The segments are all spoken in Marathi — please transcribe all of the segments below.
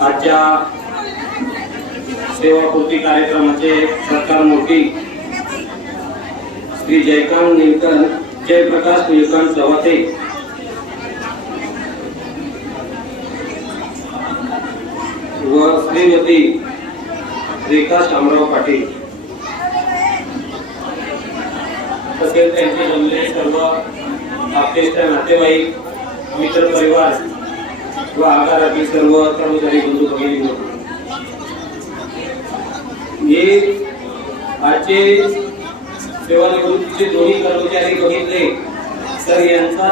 आजच्या सेवापूर्ती कार्यक्रमाचे सरकार मोठी श्री जयप्रकाश नीलकंठ सवाते व श्रीमती रेखा शामराव पाटील तसेच त्यांचे जमलेले सर्व आपले नातेवाईक, मित्र परिवार व आगारातील सर्व कर्मचारी बंधू भगिनी, हे आजचे सेवानिवृत्तीचे दोन्ही कर्मचारी बघितले तर यांचा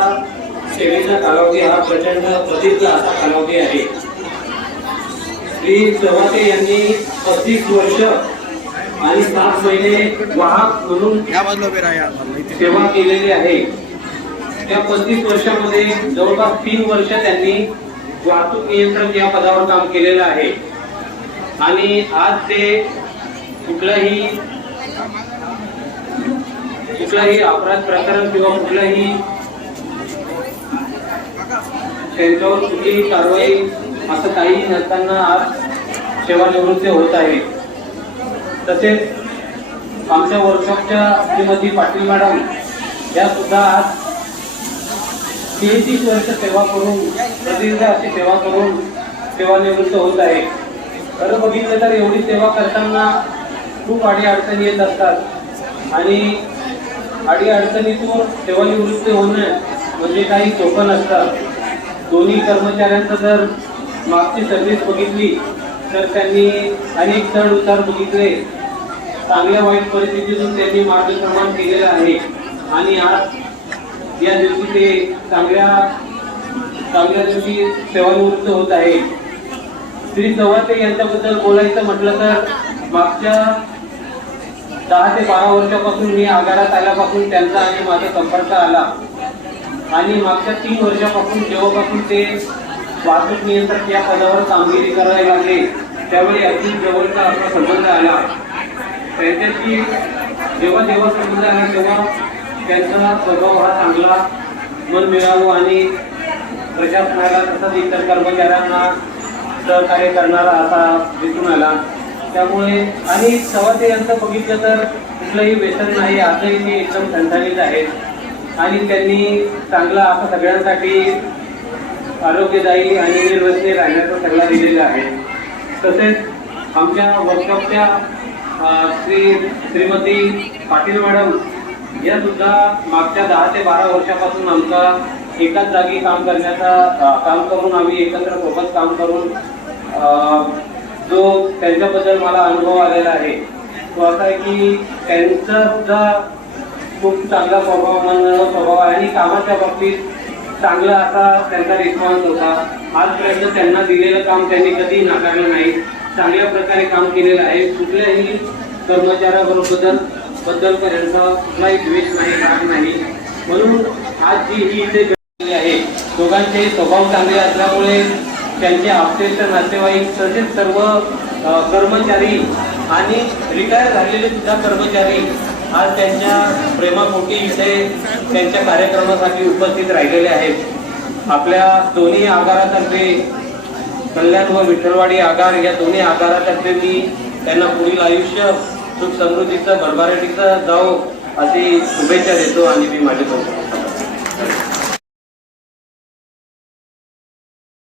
सेवेचा कालावधी हा प्रचंड प्रदीर्घ असा कालावधी आहे। श्री सवाते यांनी 35 वर्ष आणि 7 महिने वाहक म्हणून सेवा केलेली आहे। त्या 35 वर्षामध्ये जवळपास 3 वर्ष त्यांनी वाहतूक नियंत्रक या पदावर काम केलेलं आहे आणि आज ते कुठलाही अपराध प्रकरण किंवा कुठलाही त्यांच्यावर कुठलीही कारवाई असं काही नसताना आज सेवानिवृत्त होत आहे। तसेच आमच्या वर्कशॉपच्या श्रीमती पाटील मॅडम या सुद्धा आज 33 वर्ष सेवा करून प्रदीर्घ अशी सेवा करून सेवानिवृत्त होत आहे। खरं बघितलं तर एवढी सेवा करताना खूप अडीअडचणी येत असतात आणि अडीअडचणीतून सेवानिवृत्त होणं म्हणजे काही सोपं नसतं। दोन्ही कर्मचाऱ्यांचं जर मागची सर्व्हिस बघितली तर त्यांनी अनेक चढ उतार बघितले, चांगल्या वाईट परिस्थितीतून त्यांनी मार्गक्रमण केलेलं आहे आणि आज या दिवशी ते चांगल्या दिवशी सेवानिवृत्त होत आहे। श्री सवाते यांच्याबद्दल बोलायचं म्हटलं तर मागच्या 10 ते 12 वर्षापासून मी आगारात आल्यापासून त्यांचा आणि माझा संपर्क आला आणि मागच्या 3 वर्षापासून जेव्हापासून ते वाहतूक नियंत्रक या पदावर कामगिरी करायला लागले त्यावेळी अगदी जवळचा आपला संबंध आला। त्यांच्याशी जेव्हा संबंध आला तेव्हा त्यांचा स्वभाव हा चांगला, मन मिळावं आणि प्रशासनाला तसंच इतर कर्मचाऱ्यांना सहकार्य करणारा असा दिसून आला। त्यामुळे आणि सवाते यांचं बघितलं तर कुठलंही व्यसन नाही, आजही ते एकदम ठणठणीत आहेत आणि त्यांनी चांगला असा सगळ्यांसाठी आरोग्यदायी आणि निर्व्यसनी राहण्याचा सल्ला दिलेला आहे। तसेच आमच्या वर्कशॉपच्या श्रीमती पाटील मॅडम या सुद्धा मागच्या 10 ते 12 वर्षापासून आमचा एकाच जागी काम करून आम्ही एकत्र सोबत काम करून जो त्यांच्याबद्दल मला अनुभव आलेला आहे तो असा आहे की त्यांचा सुद्धा खूप चांगला स्वभाव आहे आणि कामाच्या बाबतीत चांगला असा त्यांचा रिस्पॉन्स होता। आजपर्यंत त्यांना दिलेलं काम त्यांनी कधी नाकारलं नाही, चांगल्या प्रकारे काम केलेलं आहे। कुठल्याही कर्मचाऱ्याबद्दल त्यांचा कुठलाही द्वेष नाही, राग नाही। म्हणून आज जी ही इथे जमलेली आहे दोघांचे स्वभाव चांगले असल्यामुळे त्यांचे आपले नातेवाईक तसेच सर्व कर्मचारी आणि रिटायर झालेले सुद्धा कर्मचारी आज त्यांच्या प्रेमापोटी इथे त्यांच्या कार्यक्रमासाठी उपस्थित राहिलेले आहेत। आपल्या दोन्ही आगारातर्फे कल्याण व विठ्ठलवाडी आगार या दोन्ही आगारातर्फे मी त्यांना पुढील आयुष्य सुख समृद्धीचं भरभराटीचं जावो अशी शुभेच्छा देतो आणि मी माझे